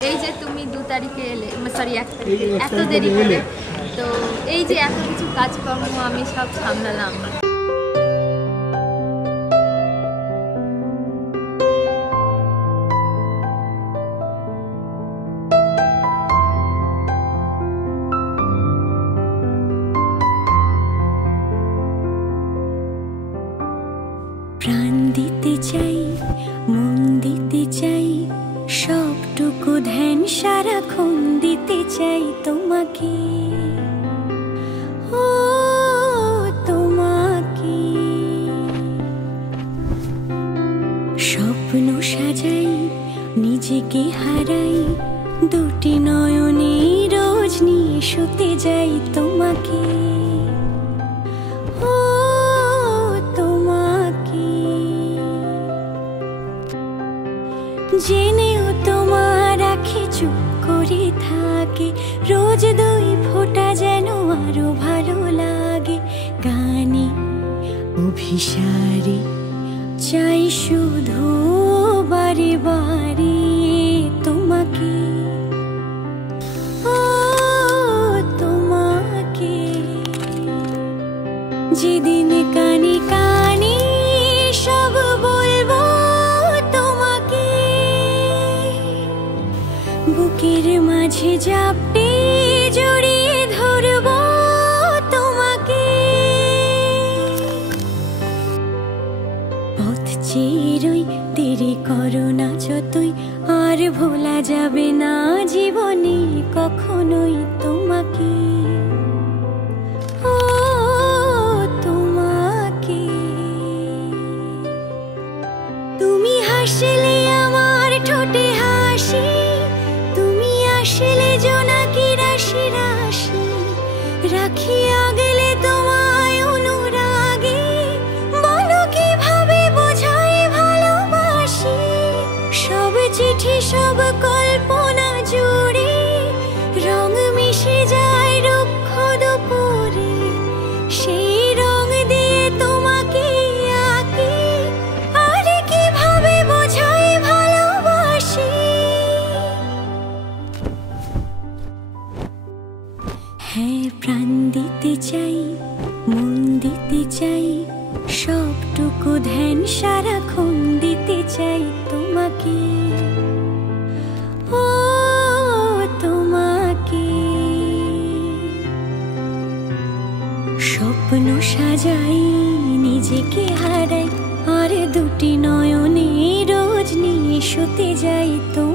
এই যে তুমি 2 তারিখে এলে, সরি 1 তারিখে, এত দেরি করে, তো এই যে এত কিছু কাজকর্ম আমি সব সামলালাম। প্রাণ দিতে চাই, মন দিতে চাই, সবটুকু ধ্যান সারাক্ষণ দিতে চাই তোমাকে, ও তোমাকে। স্বপ্ন সাজাই, নিজেকে হারাই, দুটি নয়নে রোজ নিয়ে শুতে যাই তোমাকে, জেনেও তোমার আঁখি চুপ করে থাকে, রোজ 2 ফোঁটা যেন আরো ভালো লাগে। গানে অভিসারে চাই শুধু বারে বারে তোমাকে, ও তোমাকে। যেদিন কানে কানে সব বলবো তোমাকে, বুকের মাঝে জাপটে জড়িয়ে ধরবো তোমাকে। পথ চেরোই, দেরি করো না যতই, আর ভোলা যাবে না জীবনে কখনোই তোমাকে, ও তোমাকে। তুমি হাসলে আমার ঠোঁটে হাসি, তুমি আসলে জোনাকি রাশি রাশি, রাখি আগলে তোমায় অনুরাগে, বলো কিভাবে বোঝাই ভালোবাসি। সব চিঠি সব কল্পনা জুড়ে রং মিশে যায় রুক্ষ দুপুরে, সেই রং দিয়ে তোমাকে আঁকি, আর কিভাবে বোঝাই ভালোবাসি। হ্যাঁ, প্রাণ দিতে চাই, মন দিতে চাই, সবটুকু ধ্যান সারাক্ষণ দিতে চাই তোমাকে, ও তোমাকে। স্বপ্ন সাজাই, নিজেকে হারাই, আর দুটি নয়নে রোজ নিয়ে শুতে যাই তোমাকে।